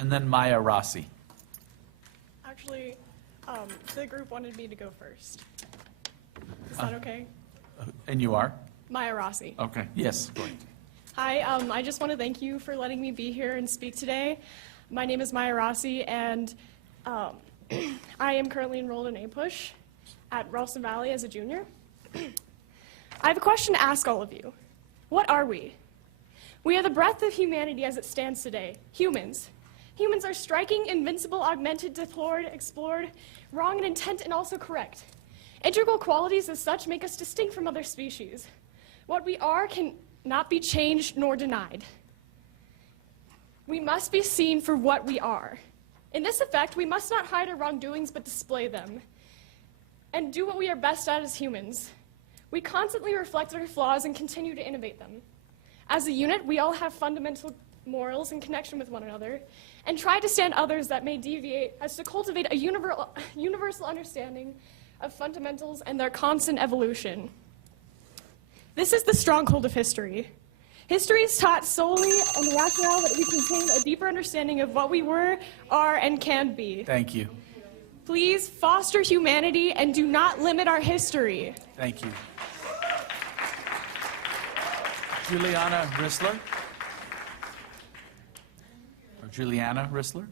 And then Maya Rossi. Actually, the group wanted me to go first. Is that okay? And you are? Maya Rossi. Okay, yes, go ahead. Hi, I just want to thank you for letting me be here and speak today. My name is Maya Rossi, and I am currently enrolled in APUSH at Ralston Valley as a junior. I have a question to ask all of you. What are we? We are the breadth of humanity as it stands today, humans. Humans are striking, invincible, augmented, deplored, explored, wrong in intent, and also correct. Integral qualities as such make us distinct from other species. What we are cannot be changed nor denied. We must be seen for what we are. In this effect, we must not hide our wrongdoings but display them and do what we are best at as humans. We constantly reflect our flaws and continue to innovate them. As a unit, we all have fundamental morals in connection with one another and try to stand others that may deviate as to cultivate a universal understanding of fundamentals and their constant evolution. This is the stronghold of history. History is taught solely on the rationale that we contain a deeper understanding of what we were, are, and can be. Thank you. Please foster humanity and do not limit our history. Thank you. Juliana Rissler? Or Juliana Rissler?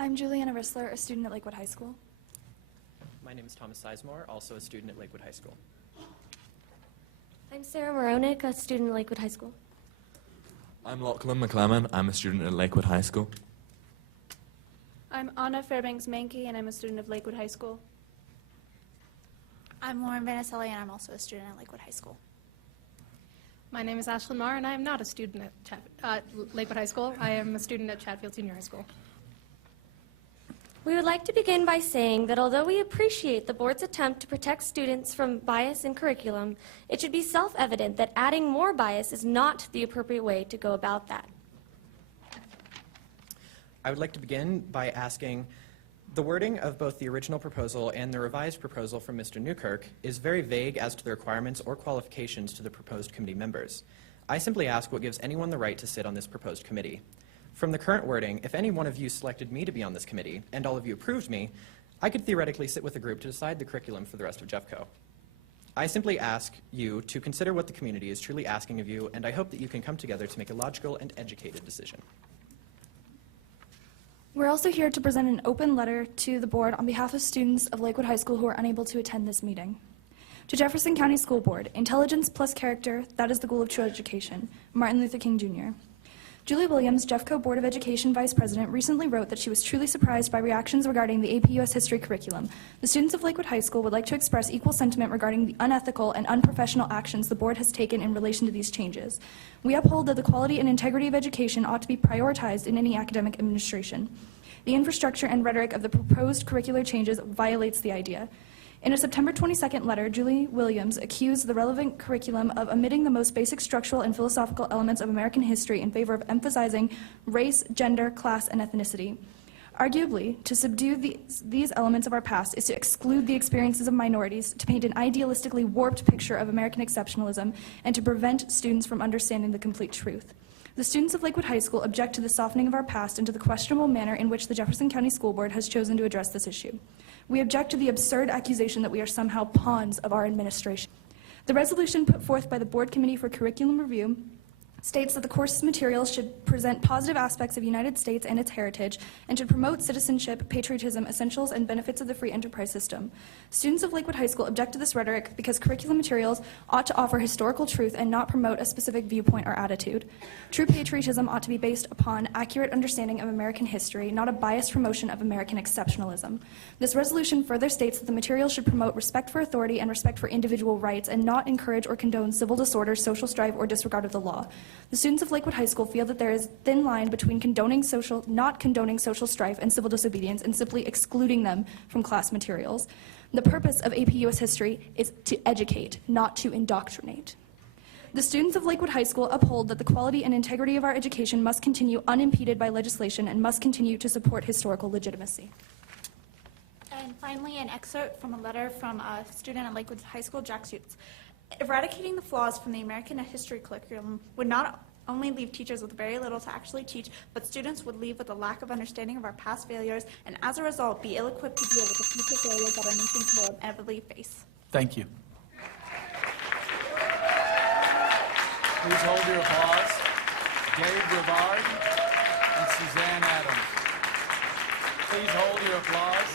I'm Juliana Rissler, a student at Lakewood High School. My name is Thomas Sizemore, also a student at Lakewood High School. I'm Sarah Moronic, a student at Lakewood High School. I'm Lachlan McClellan. I'm a student at Lakewood High School. I'm Anna Fairbanks-Mankey, and I'm a student of Lakewood High School. I'm Lauren Vanicelli, and I'm also a student at Lakewood High School. My name is Ashlyn Marr, and I am not a student at Lakewood High School. I am a student at Chatfield Senior High School. We would like to begin by saying that although we appreciate the board's attempt to protect students from bias in curriculum, it should be self-evident that adding more bias is not the appropriate way to go about that. I would like to begin by asking, the wording of both the original proposal and the revised proposal from Mr. Newkirk is very vague as to the requirements or qualifications to the proposed committee members. I simply ask what gives anyone the right to sit on this proposed committee. From the current wording, if any one of you selected me to be on this committee, and all of you approved me, I could theoretically sit with the group to decide the curriculum for the rest of Jeffco. I simply ask you to consider what the community is truly asking of you, and I hope that you can come together to make a logical and educated decision. We're also here to present an open letter to the board on behalf of students of Lakewood High School who are unable to attend this meeting. To Jefferson County School Board, intelligence plus character, that is the goal of true education. Martin Luther King, Jr. Julie Williams, Jeffco Board of Education Vice President, recently wrote that she was truly surprised by reactions regarding the AP US History curriculum. The students of Lakewood High School would like to express equal sentiment regarding the unethical and unprofessional actions the board has taken in relation to these changes. We uphold that the quality and integrity of education ought to be prioritized in any academic administration. The infrastructure and rhetoric of the proposed curricular changes violates the idea. In a September 22nd letter, Julie Williams accused the relevant curriculum of omitting the most basic structural and philosophical elements of American history in favor of emphasizing race, gender, class, and ethnicity. Arguably, to subdue these elements of our past is to exclude the experiences of minorities, to paint an idealistically warped picture of American exceptionalism, and to prevent students from understanding the complete truth. The students of Lakewood High School object to the softening of our past and to the questionable manner in which the Jefferson County School Board has chosen to address this issue. We object to the absurd accusation that we are somehow pawns of our administration. The resolution put forth by the Board Committee for Curriculum Review states that the course materials should present positive aspects of the United States and its heritage and should promote citizenship, patriotism, essentials, and benefits of the free enterprise system. Students of Lakewood High School object to this rhetoric because curriculum materials ought to offer historical truth and not promote a specific viewpoint or attitude. True patriotism ought to be based upon accurate understanding of American history, not a biased promotion of American exceptionalism. This resolution further states that the materials should promote respect for authority and respect for individual rights and not encourage or condone civil disorder, social strife, or disregard of the law. The students of Lakewood High School feel that there is a thin line between not condoning social strife and civil disobedience and simply excluding them from class materials. The purpose of AP US History is to educate, not to indoctrinate. The students of Lakewood High School uphold that the quality and integrity of our education must continue unimpeded by legislation and must continue to support historical legitimacy. And finally, an excerpt from a letter from a student at Lakewood High School, Jack Schutz. Eradicating the flaws from the American history curriculum would not only leave teachers with very little to actually teach, but students would leave with a lack of understanding of our past failures and, as a result, be ill-equipped to deal with the future failures that our nations will inevitably face. Thank you. Please hold your applause. Dave Rivard and Suzanne Adams. Please hold your applause.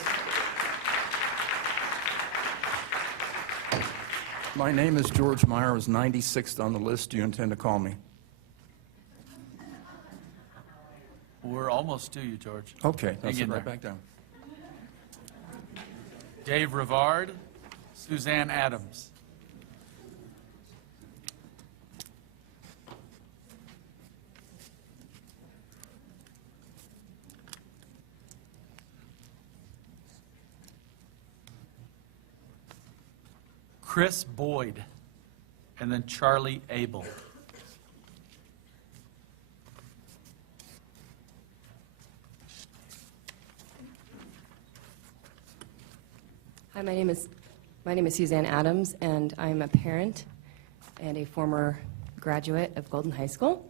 My name is George Meyer. I was 96th on the list. Do you intend to call me? We're almost to you, George. Okay, I'll Hang sit in right there. back down. Dave Rivard, Suzanne Adams. Chris Boyd, and then Charlie Abel. Hi, my name is Suzanne Adams, and I'm a parent and a former graduate of Golden High School.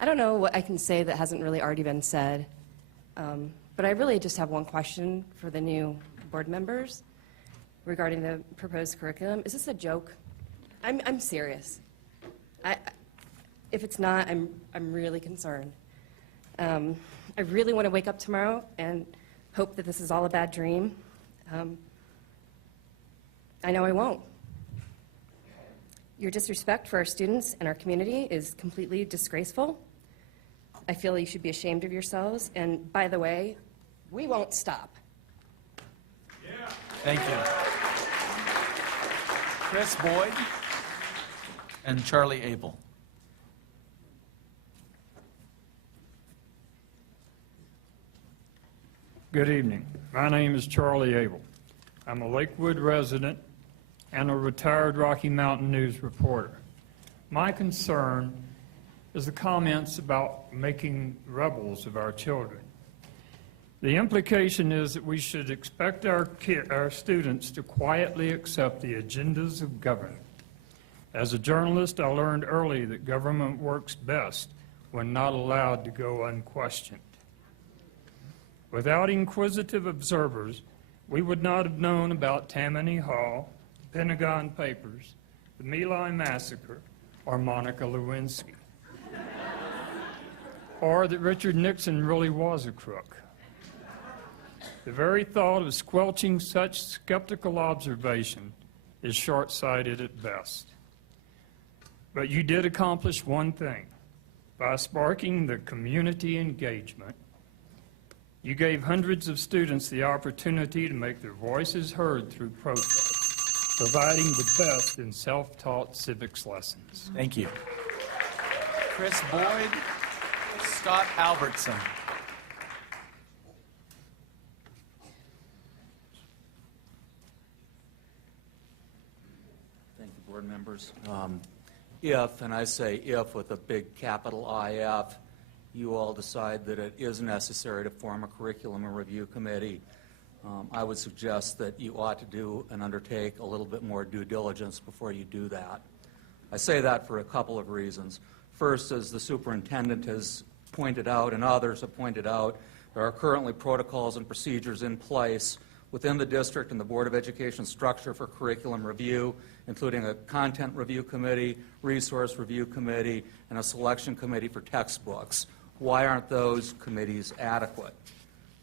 I don't know what I can say that hasn't really already been said, but I really just have one question for the new board members regarding the proposed curriculum. Is this a joke? I'm serious. If it's not, I'm really concerned. I really want to wake up tomorrow and hope that this is all a bad dream. I know I won't. Your disrespect for our students and our community is completely disgraceful. I feel you should be ashamed of yourselves. And by the way, we won't stop. Thank you. Chris Boyd and Charlie Abel. Good evening. My name is Charlie Abel. I'm a Lakewood resident and a retired Rocky Mountain News reporter. My concern is the comments about making rebels of our children. The implication is that we should expect our students to quietly accept the agendas of government. As a journalist, I learned early that government works best when not allowed to go unquestioned. Without inquisitive observers, we would not have known about Tammany Hall, Pentagon Papers, the My Lai Massacre, or Monica Lewinsky, or that Richard Nixon really was a crook. The very thought of squelching such skeptical observation is short-sighted at best. But you did accomplish one thing. By sparking the community engagement, you gave hundreds of students the opportunity to make their voices heard through protest, providing the best in self-taught civics lessons. Thank you. Chris Boyd, Scott Albertson. Thank you, board members. If, and I say if with a big capital IF, you all decide that it is necessary to form a curriculum and review committee, I would suggest that you ought to do and undertake a little bit more due diligence before you do that. I say that for a couple of reasons. First, as the superintendent has pointed out and others have pointed out, there are currently protocols and procedures in place within the district and the Board of Education structure for curriculum review, including a content review committee, resource review committee, and a selection committee for textbooks. Why aren't those committees adequate?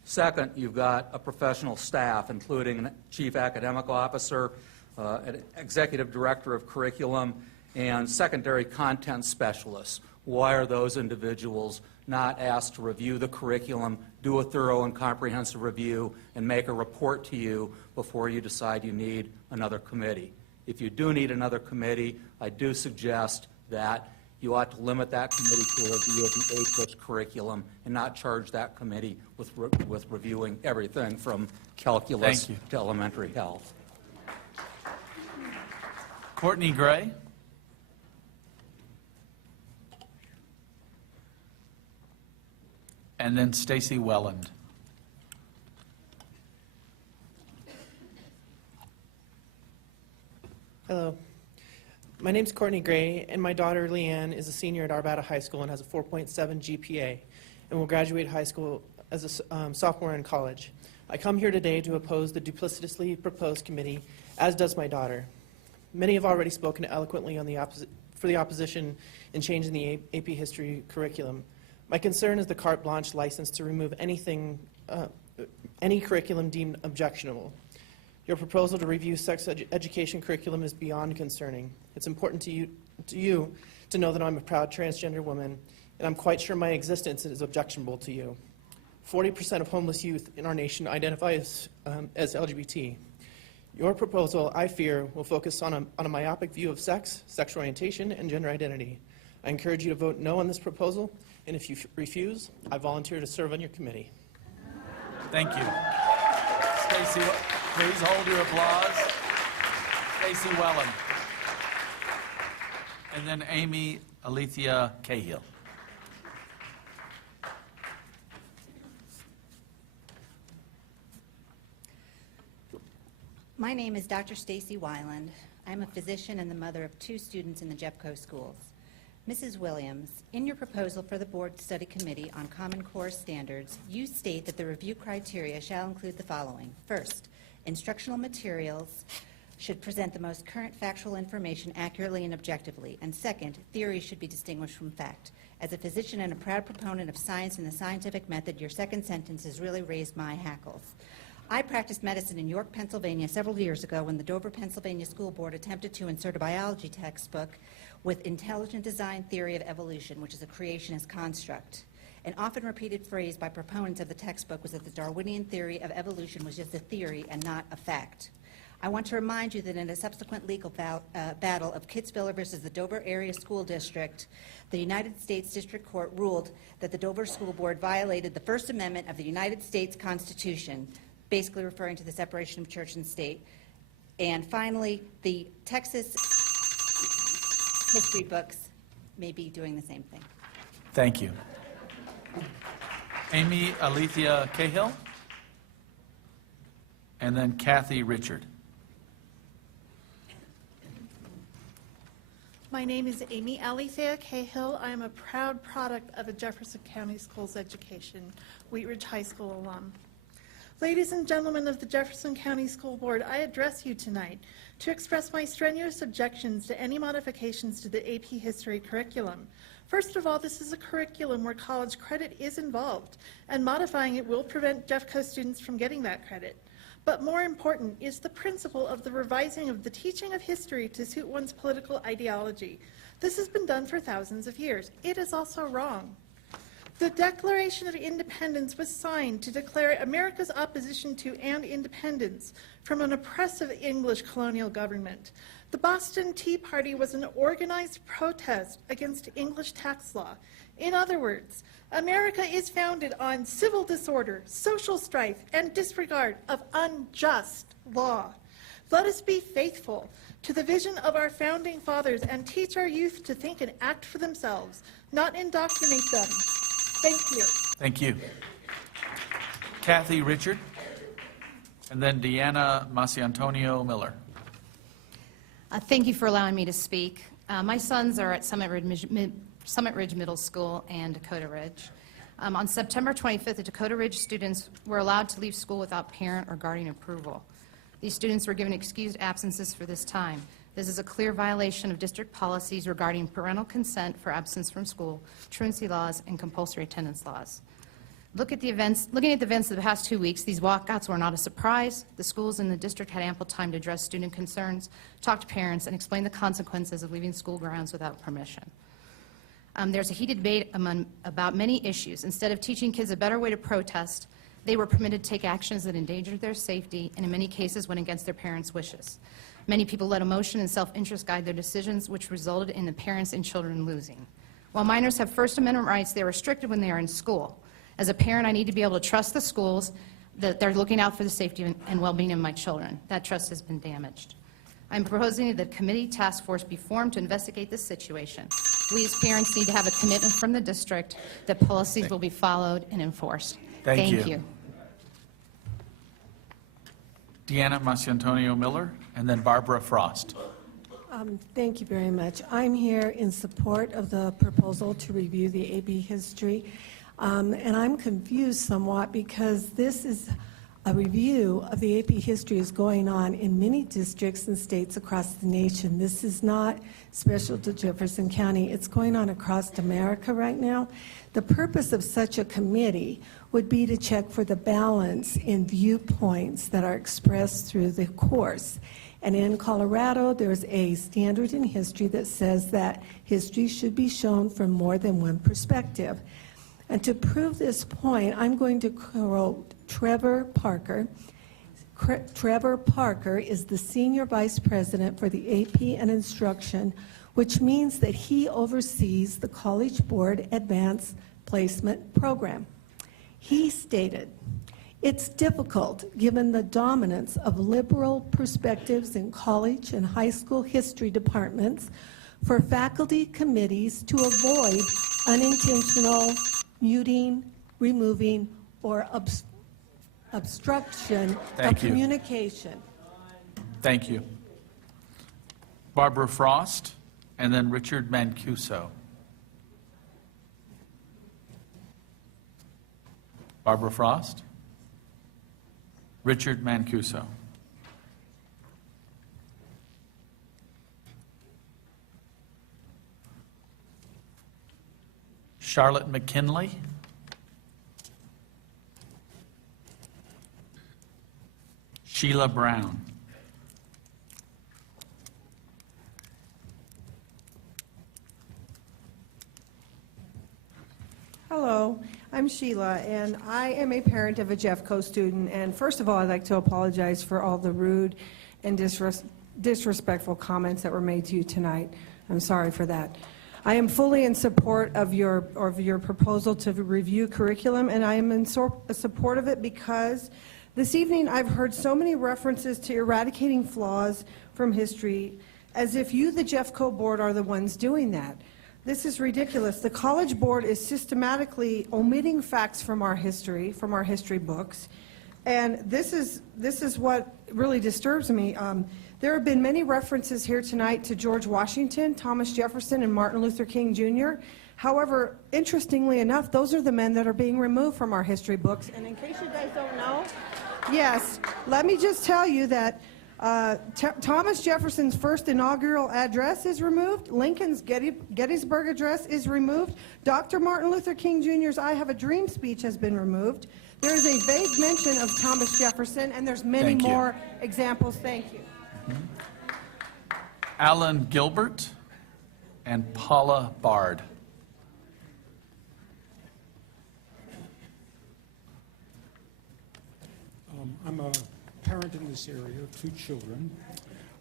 Second, you've got a professional staff, including a chief academic officer, an executive director of curriculum, and secondary content specialists. Why are those individuals not asked to review the curriculum, do a thorough and comprehensive review, and make a report to you before you decide you need another committee? If you do need another committee, I do suggest that you ought to limit that committee to a review of the APUS curriculum and not charge that committee with reviewing everything from calculus to elementary health. Courtney Gray. And then Stacy Welland. Hello. My name's Courtney Gray, and my daughter Leanne is a senior at Arvada High School and has a 4.7 GPA, and will graduate high school as a sophomore in college. I come here today to oppose the duplicitously proposed committee, as does my daughter. Many have already spoken eloquently on for the opposition in changing the AP History curriculum. My concern is the carte blanche license to remove any curriculum deemed objectionable. Your proposal to review sex education curriculum is beyond concerning. It's important to you to know that I'm a proud transgender woman, and I'm quite sure my existence is objectionable to you. 40% of homeless youth in our nation identify as LGBT. Your proposal, I fear, will focus on a myopic view of sex, sexual orientation, and gender identity. I encourage you to vote no on this proposal, and if you refuse, I volunteer to serve on your committee. Thank you. Stacy, please hold your applause. Stacy Welland. And then Amy Alethea Cahill. My name is Dr. Stacy Weiland. I'm a physician and the mother of 2 students in the Jeffco schools. Mrs. Williams, in your proposal for the Board Study Committee on Common Core Standards, you state that the review criteria shall include the following. First, instructional materials should present the most current factual information accurately and objectively. And second, theory should be distinguished from fact. As a physician and a proud proponent of science and the scientific method, your second sentence has really raised my hackles. I practiced medicine in York, Pennsylvania several years ago when the Dover, Pennsylvania School Board attempted to insert a biology textbook with intelligent design theory of evolution, which is a creationist construct. An often repeated phrase by proponents of the textbook was that the Darwinian theory of evolution was just a theory and not a fact. I want to remind you that in a subsequent legal battle of Kitzviller versus the Dover Area School District, the United States District Court ruled that the Dover School Board violated the First Amendment of the United States Constitution, basically referring to the separation of church and state. And finally, the Texas history books may be doing the same thing. Thank you. Amy Alethea Cahill. And then Kathy Richard. My name is Amy Alethea Cahill. I am a proud product of a Jefferson County Schools education, Wheat Ridge High School alum. Ladies and gentlemen of the Jefferson County School Board, I address you tonight to express my strenuous objections to any modifications to the AP History curriculum. First of all, this is a curriculum where college credit is involved, and modifying it will prevent Jeffco students from getting that credit. But more important is the principle of the revising of the teaching of history to suit one's political ideology. This has been done for thousands of years. It is also wrong. The Declaration of Independence was signed to declare America's opposition to and independence from an oppressive English colonial government. The Boston Tea Party was an organized protest against English tax law. In other words, America is founded on civil disorder, social strife, and disregard of unjust law. Let us be faithful to the vision of our founding fathers and teach our youth to think and act for themselves, not indoctrinate them. Thank you. Thank you. Kathy Richard. And then Deanna Masiantonio Miller. Thank you for allowing me to speak. My sons are at Summit Ridge Middle School and Dakota Ridge. On September 25th, the Dakota Ridge students were allowed to leave school without parent or guardian approval. These students were given excused absences for this time. This is a clear violation of district policies regarding parental consent for absence from school, truancy laws, and compulsory attendance laws. Looking at the events of the past 2 weeks, these walkouts were not a surprise. The schools in the district had ample time to address student concerns, talk to parents, and explain the consequences of leaving school grounds without permission. There's a heated debate about many issues. Instead of teaching kids a better way to protest, they were permitted to take actions that endangered their safety and in many cases went against their parents' wishes. Many people let emotion and self-interest guide their decisions, which resulted in the parents and children losing. While minors have First Amendment rights, they are restricted when they are in school. As a parent, I need to be able to trust the schools that they're looking out for the safety and well-being of my children. That trust has been damaged. I'm proposing that a committee task force be formed to investigate this situation. We as parents need to have a commitment from the district that policies will be followed and enforced. Thank you. Thank you. Deanna Maciantonio Miller, and then Barbara Frost. Thank you very much. I'm here in support of the proposal to review the AP history, and I'm confused somewhat because this is a review of the AP history is going on in many districts and states across the nation. This is not special to Jefferson County. It's going on across America right now. The purpose of such a committee would be to check for the balance in viewpoints that are expressed through the course. And in Colorado, there's a standard in history that says that history should be shown from more than one perspective. And to prove this point, I'm going to quote Trevor Parker. Trevor Parker is the Senior Vice President for the AP and Instruction, which means that he oversees the College Board Advanced Placement Program. He stated, "It's difficult, given the dominance of liberal perspectives in college and high school history departments, for faculty committees to avoid unintentional muting, removing, or obstruction Thank of you. communication." Thank you. Barbara Frost, and then Richard Mancuso. Barbara Frost. Richard Mancuso. Charlotte McKinley. Sheila Brown. Hello, I'm Sheila, and I am a parent of a Jeffco student. And first of all, I'd like to apologize for all the rude and disrespectful comments that were made to you tonight. I'm sorry for that. I am fully in support of your proposal to review curriculum, and I am in support of it because this evening I've heard so many references to eradicating flaws from history, as if you, the Jeffco board, are the ones doing that. This is ridiculous. The College Board is systematically omitting facts from our history books, and this is what really disturbs me. There have been many references here tonight to George Washington, Thomas Jefferson, and Martin Luther King Jr. However, interestingly enough, those are the men that are being removed from our history books. And in case you guys don't know, yes, let me just tell you that Thomas Jefferson's first inaugural address is removed. Lincoln's Gettysburg Address is removed. Dr. Martin Luther King Jr.'s I Have a Dream speech has been removed. There is a vague mention of Thomas Jefferson, and there's many more examples. Thank you. Alan Gilbert and Paula Bard. I'm a parent in this area of 2 children.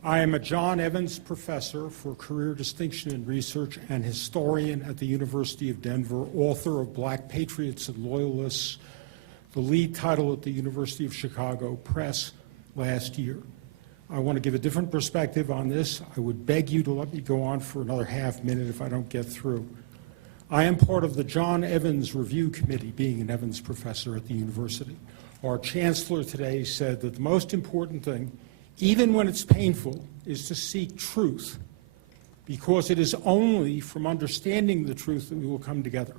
I am a John Evans Professor for Career Distinction in Research and historian at the University of Denver, author of Black Patriots and Loyalists, the lead title at the University of Chicago Press last year. I want to give a different perspective on this. I would beg you to let me go on for another half minute if I don't get through. I am part of the John Evans Review Committee, being an Evans professor at the university. Our chancellor today said that the most important thing, even when it's painful, is to seek truth, because it is only from understanding the truth that we will come together.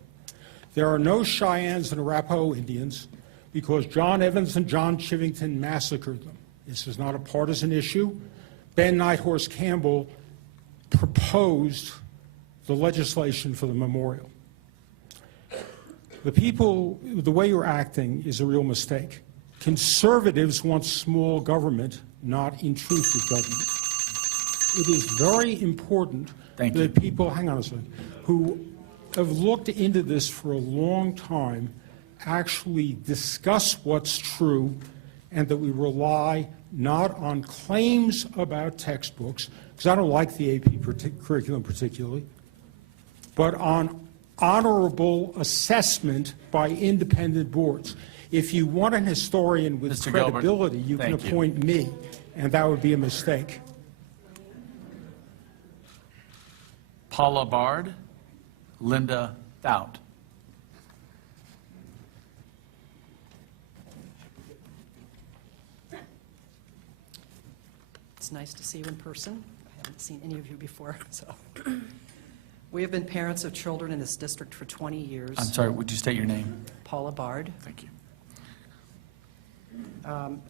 There are no Cheyennes and Arapaho Indians because John Evans and John Chivington massacred them. This is not a partisan issue. Ben Nighthorse Campbell proposed the legislation for the memorial. The way you're acting is a real mistake. Conservatives want small government, not intrusive government. It is very important that people, hang on a second, who have looked into this for a long time actually discuss what's true, and that we rely not on claims about textbooks, because I don't like the AP curriculum particularly, but on honorable assessment by independent boards. If you want an historian with Mr. credibility, Gilbert, you can thank you. appoint me, and that would be a mistake. Paula Bard, Linda Thout. It's nice to see you in person. I haven't seen any of you before, so. We have been parents of children in this district for 20 years. I'm sorry, would you state your name? Paula Bard. Thank you.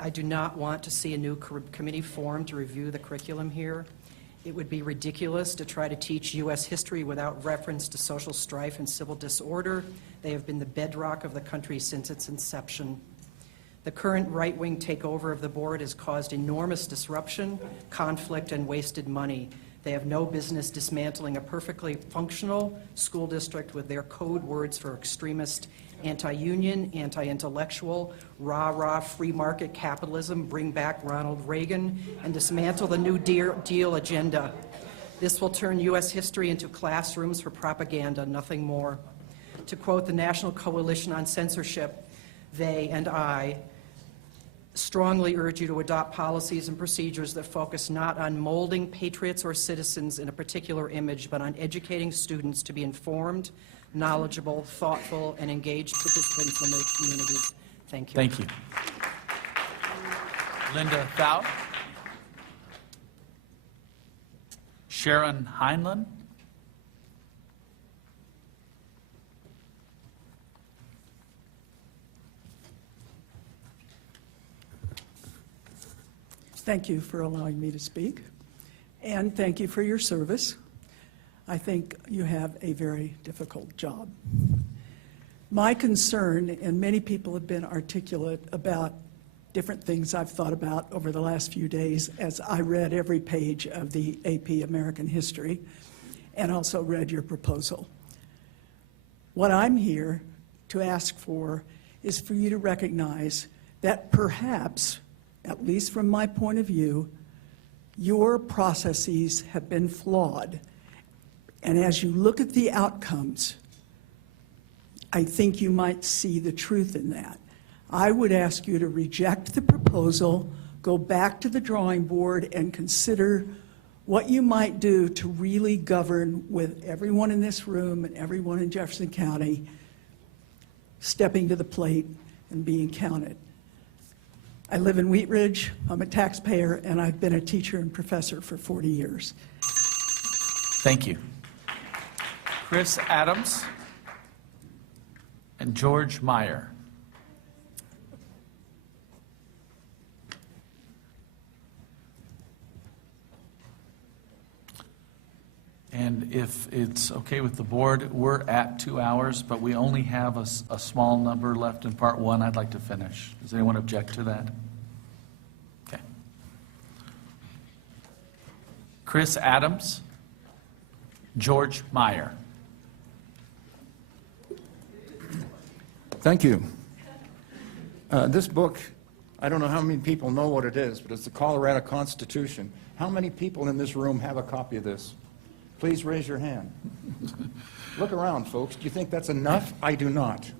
I do not want to see a new committee formed to review the curriculum here. It would be ridiculous to try to teach U.S. history without reference to social strife and civil disorder. They have been the bedrock of the country since its inception. The current right-wing takeover of the board has caused enormous disruption, conflict, and wasted money. They have no business dismantling a perfectly functional school district with their code words for extremist, anti-union, anti-intellectual, rah-rah free market capitalism, bring back Ronald Reagan, and dismantle the New Deal agenda. This will turn U.S. history into classrooms for propaganda, nothing more. To quote the National Coalition on Censorship, they and I strongly urge you to adopt policies and procedures that focus not on molding patriots or citizens in a particular image, but on educating students to be informed, knowledgeable, thoughtful, and engaged participants in their communities. Thank you. Thank you. Linda Thout. Sharon Heinlein. Thank you for allowing me to speak, and thank you for your service. I think you have a very difficult job. My concern, and many people have been articulate about different things I've thought about over the last few days as I read every page of the AP American History and also read your proposal. What I'm here to ask for is for you to recognize that perhaps, at least from my point of view, your processes have been flawed. And as you look at the outcomes, I think you might see the truth in that. I would ask you to reject the proposal, go back to the drawing board, and consider what you might do to really govern with everyone in this room and everyone in Jefferson County stepping to the plate and being counted. I live in Wheat Ridge, I'm a taxpayer, and I've been a teacher and professor for 40 years. Thank you. Chris Adams and George Meyer. And if it's okay with the board, we're at 2 hours, but we only have a small number left in part one. I'd like to finish. Does anyone object to that? Okay. Chris Adams, George Meyer. Thank you. This book, I don't know how many people know what it is, but it's the Colorado Constitution. How many people in this room have a copy of this? Please raise your hand. Look around, folks. Do you think that's enough? I do not.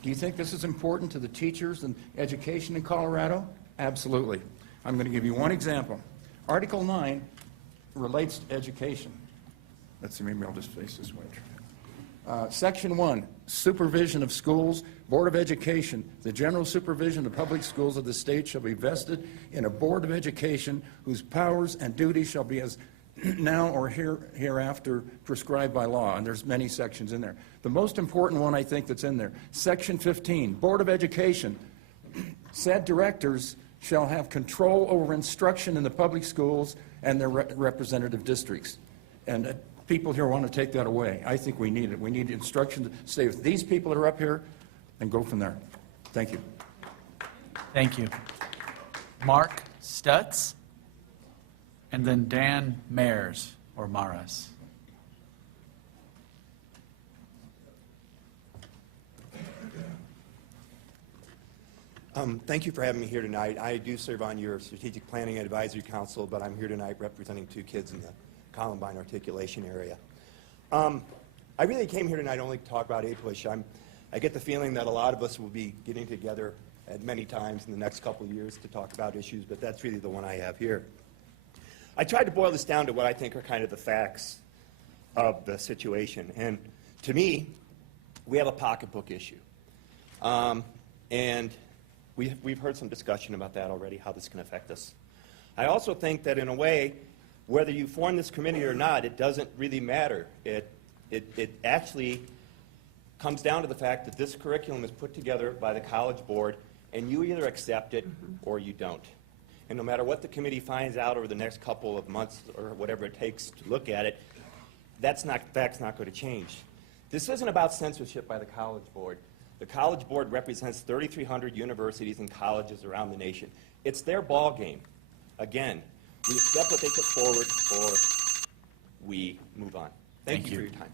Do you think this is important to the teachers and education in Colorado? Absolutely. I'm going to give you one example. Article 9 relates to education. Let's see, maybe I'll just face this way. Section 1, supervision of schools. Board of Education. The general supervision of public schools of the state shall be vested in a Board of Education whose powers and duties shall be as now or hereafter prescribed by law, and there's many sections in there. The most important one I think that's in there, Section 15, Board of Education. Said directors shall have control over instruction in the public schools and their representative districts. And people here want to take that away. I think we need it. We need instruction to stay with these people that are up here and go from there. Thank you. Thank you. Mark Stutz. And then Dan Mayers, or Maras. Thank you for having me here tonight. I do serve on your Strategic Planning Advisory Council, but I'm here tonight representing 2 kids in the Columbine articulation area. I really came here tonight only to talk about APUSH. I get the feeling that a lot of us will be getting together at many times in the next couple of years to talk about issues, but that's really the one I have here. I tried to boil this down to what I think are kind of the facts of the situation. And to me, we have a pocketbook issue. And we've heard some discussion about that already, how this can affect us. I also think that in a way, whether you form this committee or not, it doesn't really matter. It actually comes down to the fact that this curriculum is put together by the College Board, and you either accept it or you don't. And no matter what the committee finds out over the next couple of months or whatever it takes to look at it, that's not going to change. This isn't about censorship by the College Board. The College Board represents 3,300 universities and colleges around the nation. It's their ball game. Again, we accept what they put forward or we move on. Thank you for your time.